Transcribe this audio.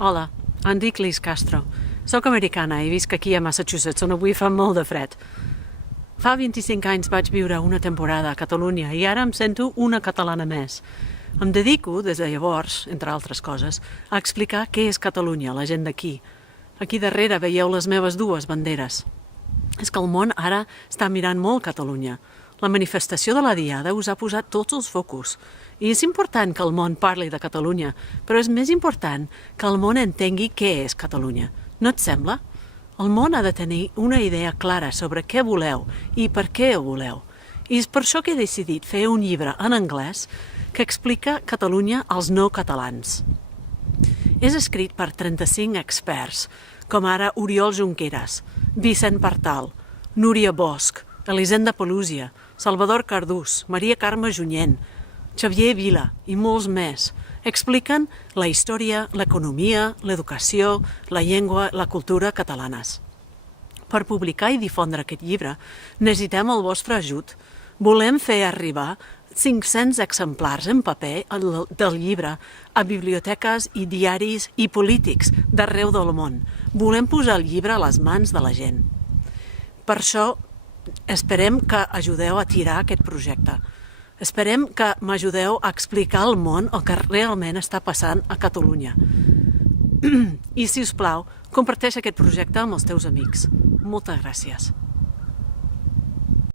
Hola, em dic Liz Castro. Soc americana i visc aquí a Massachusetts, on avui fa molt de fred. Fa 25 anys vaig viure una temporada a Catalunya i ara em sento una catalana més. Em dedico, des de llavors, entre altres coses, a explicar què és Catalunya, la gent d'aquí. Aquí darrere veieu les meves dues banderes. És que el món ara està mirant molt Catalunya. La manifestació de la Diada us ha posat tots els focus. I és important que el món parli de Catalunya, però és més important que el món entengui què és Catalunya. No et sembla? El món ha de tenir una idea clara sobre què voleu i per què ho voleu. I és per això que he decidit fer un llibre en anglès que explica Catalunya als no catalans. És escrit per 35 experts, com ara Oriol Junqueras, Vicent Partal, Núria Bosch, Elisenda Pelusia, Salvador Cardús, Maria Carme Junyent, Xavier Vila i molts més. Expliquen la història, l'economia, l'educació, la llengua, la cultura catalanes. Per publicar i difondre aquest llibre necessitem el vostre ajut. Volem fer arribar 500 exemplars en paper del llibre a biblioteques i diaris i polítics d'arreu del món. Volem posar el llibre a les mans de la gent. Per això esperem que ajudeu a tirar aquest projecte. Esperem que m'ajudeu a explicar al món el que realment està passant a Catalunya. I, si us plau, comparteix aquest projecte amb els teus amics. Moltes gràcies.